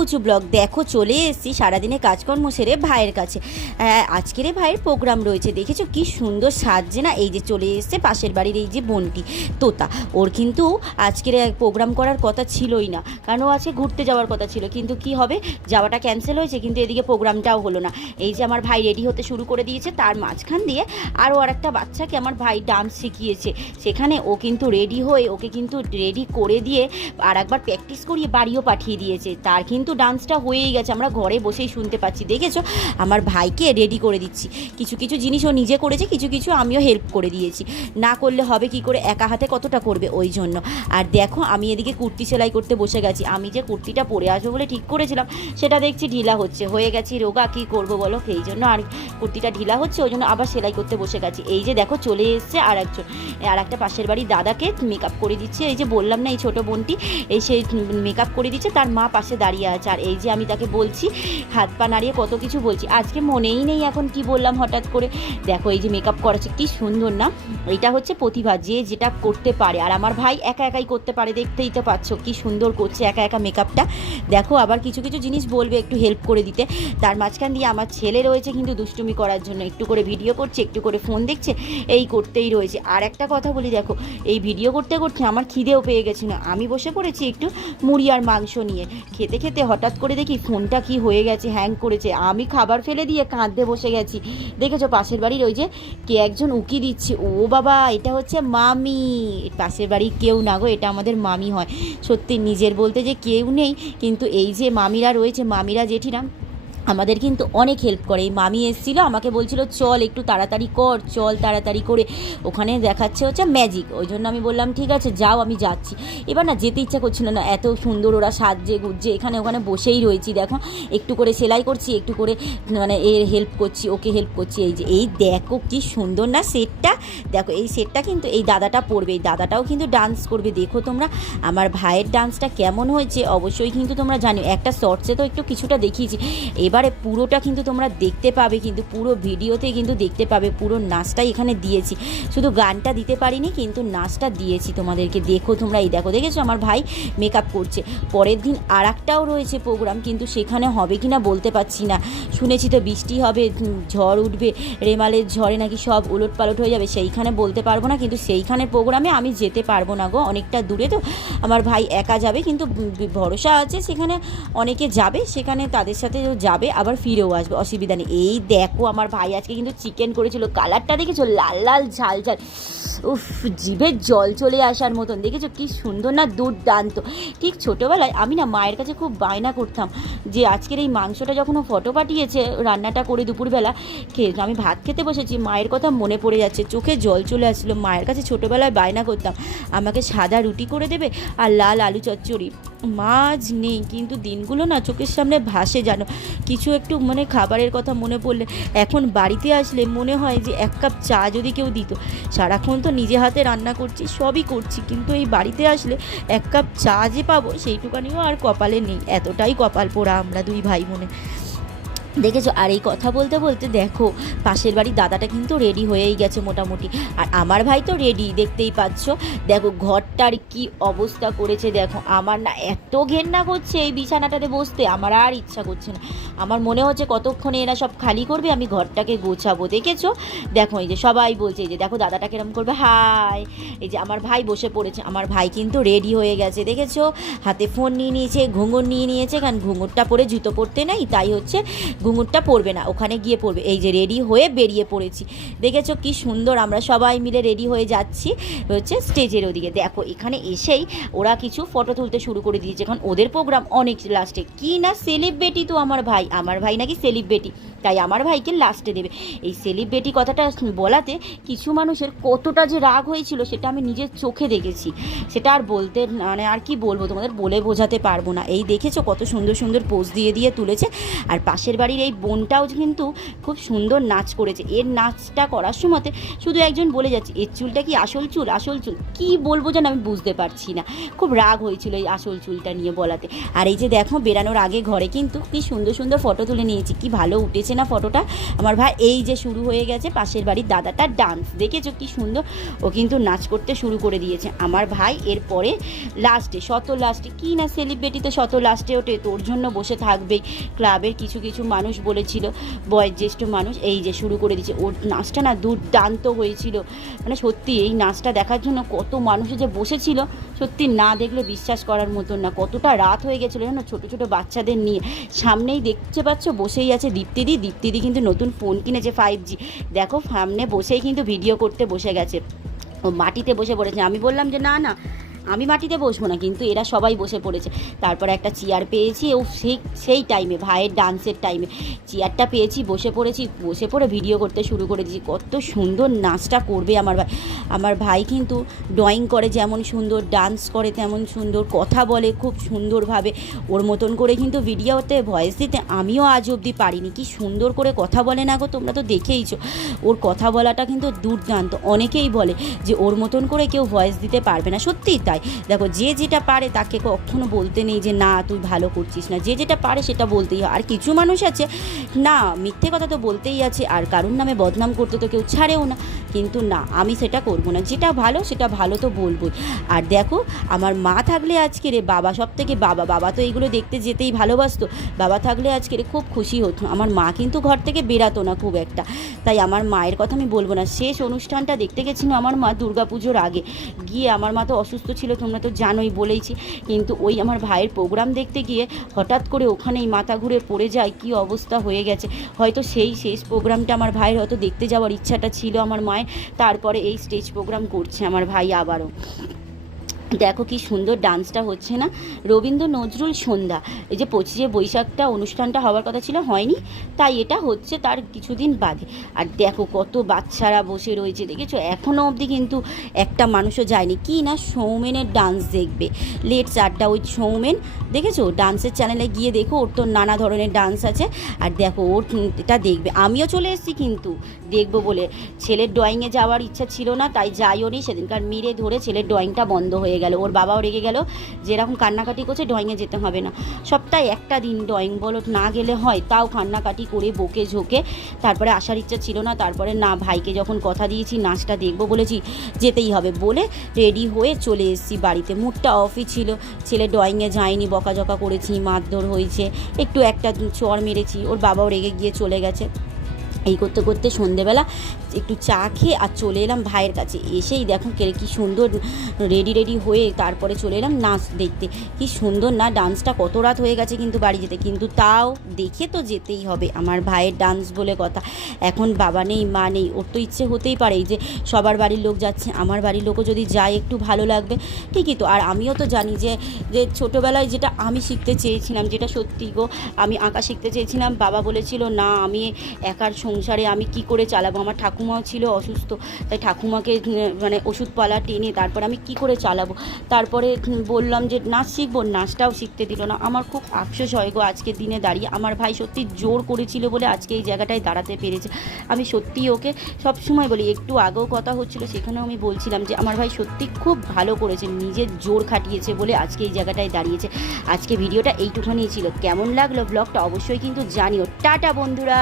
পুচু blog. দেখো চলে এসেছি সারাদিনে কাজকর্ম সেরে ভাইয়ের কাছে। আজকের ভাইয়ের প্রোগ্রাম রয়েছে, দেখেছো কি সুন্দর সাজছে না। এই যে চলে এসছে পাশের বাড়ির এই যে বোনটি তোতা, ওর কিন্তু আজকের প্রোগ্রাম করার কথা ছিলই না, কারণ ও আজকে ঘুরতে যাওয়ার কথা ছিল, কিন্তু কি হবে, যাওয়াটা ক্যান্সেল হয়েছে, কিন্তু এদিকে প্রোগ্রামটাও হলো না। এই যে আমার ভাই রেডি হতে শুরু করে দিয়েছে, তার মাঝখান দিয়ে আরও আরেকটা বাচ্চাকে আমার ভাই ডান্স শিখিয়েছে, সেখানে ও কিন্তু রেডি হয়ে ওকে কিন্তু রেডি করে দিয়ে আর একবার প্র্যাকটিস করিয়ে বাড়িও পাঠিয়ে দিয়েছে। তার কিন্তু ডান্সটা হয়েই গেছে, আমরা ঘরে বসেই শুনতে পাচ্ছি। দেখেছো আমার ভাইকে রেডি করে দিচ্ছি, কিছু কিছু জিনিস ও নিজে করেছে, কিছু কিছু আমিও হেল্প করে দিয়েছি, না করলে হবে কি করে, একা হাতে কতটা করবে, ওই জন্য। আর দেখো আমি এদিকে কুর্তি সেলাই করতে বসে গেছি। আমি যে কুর্তিটা পরে আসবো বলে ঠিক করেছিলাম, সেটা দেখছি ঢিলা হচ্ছে, হয়ে গেছি রোগা, কী করবো বলো, সেই জন্য আর কুর্তিটা ঢিলা হচ্ছে, ওই জন্য আবার সেলাই করতে বসে গেছি। এই যে দেখো চলে এসছে আর একজন, আর একটা পাশের বাড়ির দাদাকে মেকআপ করে দিচ্ছে। এই যে বললাম না, এই ছোটো বোনটি এই সেই মেকআপ করে দিচ্ছে, তার মা পাশে দাঁড়িয়ে আছে। আর এই যে আমি তাকে বলছি, হাত পা নাড়িয়ে কত কিছু বলছি, আজকে মনেই নেই এখন কি বললাম হঠাৎ করে। দেখো এই যে মেকআপ করাচ্ছে, কি সুন্দর না, এটা হচ্ছে প্রতিভা, যে যেটা করতে পারে। আর আমার ভাই একা একাই করতে পারে, দেখতেই তো পাচ্ছ কি সুন্দর করছে একা একা মেকআপটা। দেখো আবার কিছু কিছু জিনিস বলবে একটু হেল্প করে দিতে, তার মাঝখান দিয়ে আমার ছেলে রয়েছে কিন্তু দুষ্টুমি করার জন্য, একটু করে ভিডিও করছে, একটু করে ফোন দেখছে, এই করতেই রয়েছে। আর একটা কথা বলি, দেখো এই ভিডিও করতে করতে আমার খিদেও পেয়ে গেছিলো, আমি বসে পড়েছি একটু মুড়ি আর মাংস নিয়ে খেতে খেতে, হঠাৎ করে দেখি ফোনটা কি হয়ে গেছে, হ্যাং করেছে। আমি খাবার ফেলে দিয়ে কাঁদতে বসে গেছি। দেখেছো পাশের বাড়ির ওই যে কে একজন উকি দিচ্ছে, ও বাবা এটা হচ্ছে মামি, পাশের বাড়ির কেউ না গো, এটা আমাদের মামি হয়। সত্যি নিজের বলতে যে কেউ নেই, কিন্তু এই যে মামিরা রয়েছে, মামিরা জেঠিরা আমাদের কিন্তু অনেক হেল্প করে। এই মামি এসেছিলো, আমাকে বলছিল চল একটু তাড়াতাড়ি কর, চল তাড়াতাড়ি করে, ওখানে দেখাচ্ছে হচ্ছে ম্যাজিক, ওই জন্য আমি বললাম ঠিক আছে যাও, আমি যাচ্ছি। এবার না যেতে ইচ্ছা করছিল না, এত সুন্দর ওরা সাজছে গুজছে, এখানে ওখানে বসেই রয়েছি। দেখো একটু করে সেলাই করছি, একটু করে মানে এর হেল্প করছি, ওকে হেল্প করছি। এই যে এই দেখো কি সুন্দর না সেটটা, দেখো এই সেটটা কিন্তু এই দাদাটা পরবে, এই দাদাটাও কিন্তু ডান্স করবে। দেখো তোমরা আমার ভাইয়ের ডান্সটা কেমন হয়েছে অবশ্যই কিন্তু তোমরা জানো, একটা শর্টসে তো একটু কিছুটা দেখিয়েছি, এবারে পুরোটা কিন্তু তোমরা দেখতে পাবে, কিন্তু পুরো ভিডিওতে কিন্তু দেখতে পাবে, পুরো নাচটাই এখানে দিয়েছি, শুধু গানটা দিতে পারিনি, কিন্তু নাচটা দিয়েছি তোমাদেরকে। দেখো তোমরা, এই দেখো দেখেছো আমার ভাই মেকআপ করছে। পরের দিন আর একটাও রয়েছে প্রোগ্রাম, কিন্তু সেখানে হবে কি না বলতে পারছি না, শুনেছি তো বৃষ্টি হবে, ঝড় উঠবে, রেমালের ঝড়ে নাকি সব উলট পালট হয়ে যাবে, সেইখানে বলতে পারবো না, কিন্তু সেইখানের প্রোগ্রামে আমি যেতে পারবো না গো, অনেকটা দূরে তো, আমার ভাই একা যাবে, কিন্তু ভরসা আছে সেখানে অনেকে যাবে, সেখানে তাদের সাথে যাবে আবার ফিরেও আসবে, অসুবিধা নেই। এই দেখো আমার ভাই আজকে কিন্তু চিকেন করেছিল, কালারটা দেখেছো লাল লাল ঝাল ঝাল, উফ জিভের জল চলে আসার মতন, দেখেছো কি সুন্দর না, দুর্দান্ত। ঠিক ছোটোবেলায় আমি না মায়ের কাছে খুব বায়না করতাম যে আজকের এই মাংসটা যখন ও ফটো পাঠিয়েছে রান্নাটা করে দুপুরবেলা আমি ভাত খেতে বসেছি, মায়ের কথা মনে পড়ে যাচ্ছে, চোখে জল চলে আসছিলো। মায়ের কাছে ছোটোবেলায় বায়না করতাম আমাকে সাদা রুটি করে দেবে আর লাল আলু চচ্চড়ি। মাছ নেই, কিন্তু দিনগুলো না চোখের সামনে ভাসে, জানো কিছু একটু মানে খাবারের কথা মনে পড়লে। এখন বাড়িতে আসলে মনে হয় যে এক কাপ চা যদি কেউ দিত, সারাক্ষণ তো নিজে হাতে রান্না করছি, সবই করছি, কিন্তু এই বাড়িতে আসলে এক কাপ চা যে পাবো সেইটুকানিও আর কপালে নেই, এতটাই কপাল পোড়া আমরা দুই ভাই বোনে, দেখেছো। আর এই কথা বলতে বলতে দেখো পাশের বাড়ির দাদাটা কিন্তু রেডি হয়েই গেছে মোটামুটি, আর আমার ভাই তো রেডি, দেখতেই পাচ্ছ। দেখো ঘরটার কি অবস্থা করেছে, দেখো আমার না এত ঘেন্না করছে এই বিছানাটাতে বসতে, আমার আর ইচ্ছা করছে না, আমার মনে হচ্ছে কতক্ষণে এরা সব খালি করবে, আমি ঘরটাকে গোছাবো। দেখেছো দেখো এই যে সবাই বলছে, এই যে দেখো দাদাটা কেরম করবে, হাই। এই যে আমার ভাই বসে পড়েছে, আমার ভাই কিন্তু রেডি হয়ে গেছে, দেখেছো হাতে ফোন নিয়ে নিয়েছে, ঘুঙুর নিয়ে নিয়েছে, কারণ ঘুঙুরটা পরে জুতো পরতে নেই, তাই হচ্ছে ঘুঙুরটা পরবে না, ওখানে গিয়ে পরবে। এই যে রেডি হয়ে বেরিয়ে পড়েছি, দেখেছো কি সুন্দর, আমরা সবাই মিলে রেডি হয়ে যাচ্ছি হচ্ছে স্টেজের ওদিকে। দেখো এখানে এসেই ওরা কিছু ফটো তুলতে শুরু করে দিয়েছে, কারণ ওদের প্রোগ্রাম অনেক লাস্টে, কি না সেলিব্রিটি তো আমার ভাই নাকি সেলিব্রিটি, তাই আমার ভাইকে লাস্টে দেবে। এই সেলিব্রিটি কথাটা বলাতে কিছু মানুষের কতটা যে রাগ হয়েছিল সেটা আমি নিজের চোখে দেখেছি, সেটা আর বলতে মানে আর কি বলবো তোমাদের, বলে বোঝাতে পারবো না। এই দেখেছো কত সুন্দর সুন্দর পোজ দিয়ে দিয়ে তুলেছে। আর পাশের বাড়ির এই বোনটাও কিন্তু খুব সুন্দর নাচ করেছে, এর নাচটা করার সময়তে শুধু একজন বলে যাচ্ছে এর চুলটা কি আসল চুল, আসল চুল কি বলবো যেন আমি বুঝতে পারছি না, খুব রাগ হয়েছিল এই আসল চুলটা নিয়ে বলাতে। আর এই যে দেখো বেরানোর আগে ঘরে কিন্তু কি সুন্দর সুন্দর ফটো তুলে নিয়েছি, কি ভালো উঠেছে যাচ্ছে না ফটোটা। আমার ভাই এই যে শুরু হয়ে গেছে পাশের বাড়ির দাদাটা ডান্স, দেখেছো কি সুন্দর, ও কিন্তু নাচ করতে শুরু করে দিয়েছে আমার ভাই। এরপরে লাস্টে লাস্টে কি না সেলিব্রিটি তো লাস্টে ওঠে, তোর জন্য বসে থাকবেই। ক্লাবের কিছু কিছু মানুষ বলেছিল, বয়োজ্যেষ্ঠ মানুষ, এই যে শুরু করে দিয়েছে। ওর নাচটা না দুর্দান্ত হয়েছিল, মানে সত্যি এই নাচটা দেখার জন্য কত মানুষ যে বসেছিল, সত্যি না দেখলে বিশ্বাস করার মতন না। কতটা রাত হয়ে গেছিলো জানো, ছোটো ছোটো বাচ্চাদের নিয়ে। সামনেই দেখতে পাচ্ছ বসেই আছে দীপ্তিদি কিন্তু নতুন ফোন কিনেছে 5G, দেখো সামনে বসেই কিন্তু ভিডিও করতে বসে গেছে। ও মাটিতে বসে পড়েছে, আমি বললাম যে না না আমি মাটিতে বসবো না, কিন্তু এরা সবাই বসে পড়েছে। তারপরে একটা চেয়ার পেয়েছি, ও সেই টাইমে ভাইয়ের ডান্সের টাইমে চেয়ারটা পেয়েছি, বসে পড়েছি, বসে পড়ে ভিডিও করতে শুরু করে দিয়েছি। কত সুন্দর নাচটা করবে আমার ভাই কিন্তু ড্রয়িং করে যেমন সুন্দর, ডান্স করে তেমন সুন্দর, কথা বলে খুব সুন্দরভাবে। ওর মতন করে কিন্তু ভিডিওতে ভয়েস দিতে আমিও আজ অবধি পারিনি। কি সুন্দর করে কথা বলে না গো, তোমরা তো দেখেইছো। ওর কথা বলাটা কিন্তু দুর্দান্ত। অনেকেই বলে যে ওর মতন করে কেউ ভয়েস দিতে পারবে না, সত্যিই তাই। দেখো যে যেটা পারে তাকে কখনো বলতে নেই যে না তুই ভালো করছিস না, যে যেটা পারে সেটা বলতেই হয়। আর কিছু মানুষ আছে না, মিথ্যে কথা তো বলতেই আছে, আর কারুর নামে বদনাম করতে তো কেউ ছাড়েও না, কিন্তু না আমি সেটা করবো না, যেটা ভালো সেটা ভালো তো বলবোই। আর দেখো আমার মা থাকলে আজকে রে বাবা, সব থেকে বাবা তো এইগুলো দেখতে যেতেই ভালোবাসতো, বাবা থাকলে আজকে রে খুব খুশি হতো। আমার মা কিন্তু ঘর থেকে বেরাতো না খুব একটা, তাই আমার মায়ের কথা আমি বলবো না। শেষ অনুষ্ঠানটা দেখতে গেছিলো আমার মা দুর্গাপুজোর আগে গিয়ে, আমার মা তো অসুস্থ ছিল তোমরা তো জানোই, বলেইছি। কিন্তু ওই আমার ভাইয়ের প্রোগ্রাম দেখতে গিয়ে হঠাৎ করে ওখানেই মাথা ঘুরে পড়ে যায়, কি অবস্থা হয়ে গেছে। হয়তো সেই শেষ প্রোগ্রামটা আমার ভাইয়ের হয়তো দেখতে যাওয়ার ইচ্ছাটা ছিল আমার মায়ের, তারপরে এই স্টেজ প্রোগ্রাম করছে আমার ভাই আবারও। দেখো কি সুন্দর ডান্সটা হচ্ছে না, রবীন্দ্র নজরুল সন্ধ্যা। এই যে 25শে বৈশাখটা অনুষ্ঠানটা হওয়ার কথা ছিল, হয়নি, তাই এটা হচ্ছে তার কিছুদিন বাদে। আর দেখো কত বাচ্চারা বসে রয়েছে, দেখেছো এখনও অবধি কিন্তু একটা মানুষও যায়নি। কি না সৌমেনের ডান্স দেখবে, লেট 4টা, ওই সৌমেন দেখেছো ডান্সের চ্যানেলে গিয়ে দেখো, ওর তো নানা ধরনের ডান্স আছে। আর দেখো ওর এটা দেখবে, আমিও চলে এসেছি কিন্তু দেখবো বলে। ছেলের ড্রয়িংয়ে যাওয়ার ইচ্ছা ছিল না, তাই যাইও নি সেদিনকার, মেরে ধরে ছেলের ড্রয়িংটা বন্ধ হয়ে গেল। ওর বাবাও রেগে গেল, যেরকম কান্নাকাটি করছে ড্রয়িংয়ে যেতে হবে না। সপ্তাহে একটা দিন ড্রয়িং বলো না গেলে হয়, তাও কান্নাকাটি করে বকে ঝোঁকে। তারপরে আসার ইচ্ছা ছিল না, তারপরে না ভাইকে যখন কথা দিয়েছি নাচটা দেখবো বলেছি, যেতেই হবে বলে রেডি হয়ে চলে এসেছি বাড়িতে। মুডটা অফই ছিল, ছেলে ড্রয়িংয়ে যায়নি, বকাঝকা করেছি, মারধর হয়েছে, একটু একটা চর মেরেছি, ওর বাবাও রেগে গিয়ে চলে গেছে। এই করতে করতে সন্ধেবেলা একটু চা খেয়ে আর চলে এলাম ভাইয়ের কাছে। এসেই দেখো কি সুন্দর রেডি হয়ে তারপরে চলে এলাম নাচ দেখতে। কি সুন্দর না ডান্সটা, কত রাত হয়ে গেছে কিন্তু বাড়ি যেতে, কিন্তু তাও দেখে তো যেতেই হবে, আমার ভাইয়ের ডান্স বলে কথা। এখন বাবা নেই মা নেই, ওর তো ইচ্ছে হতেই পারে যে সবার বাড়ির লোক যাচ্ছে, আমার বাড়ির লোকও যদি যায় একটু ভালো লাগবে, ঠিকই তো। আর আমিও তো জানি যে ছোটোবেলায় যেটা আমি শিখতে চেয়েছিলাম, যেটা সত্যি গো, আমি আঁকা শিখতে চেয়েছিলাম, বাবা বলেছিল না আমি একার সংসারে আমি কি করে চালাবো, আমার ঠাকুমাও ছিল অসুস্থ, তাই ঠাকুমাকে মানে ওষুধপালা টেনে তারপর আমি কি করে চালাবো। তারপরে বললাম যে নাচ শিখবো, নাচটাও শিখতে দিল না। আমার খুব আফসোস হয় গো আজকের দিনে দাঁড়িয়ে। আমার ভাই সত্যি জোর করেছিল বলে আজকে এই জায়গাটায় দাঁড়াতে পেরেছে। আমি সত্যিই ওকে সবসময় বলি, একটু আগেও কথা হচ্ছিলো সেখানেও আমি বলছিলাম যে আমার ভাই সত্যি খুব ভালো করেছে, নিজের জোর খাটিয়েছে বলে আজকে এই জায়গাটায় দাঁড়িয়েছে। আজকে ভিডিওটা এইটুখানি ছিল, কেমন লাগলো ব্লগটা অবশ্যই কিন্তু জানিও। টাটা বন্ধুরা।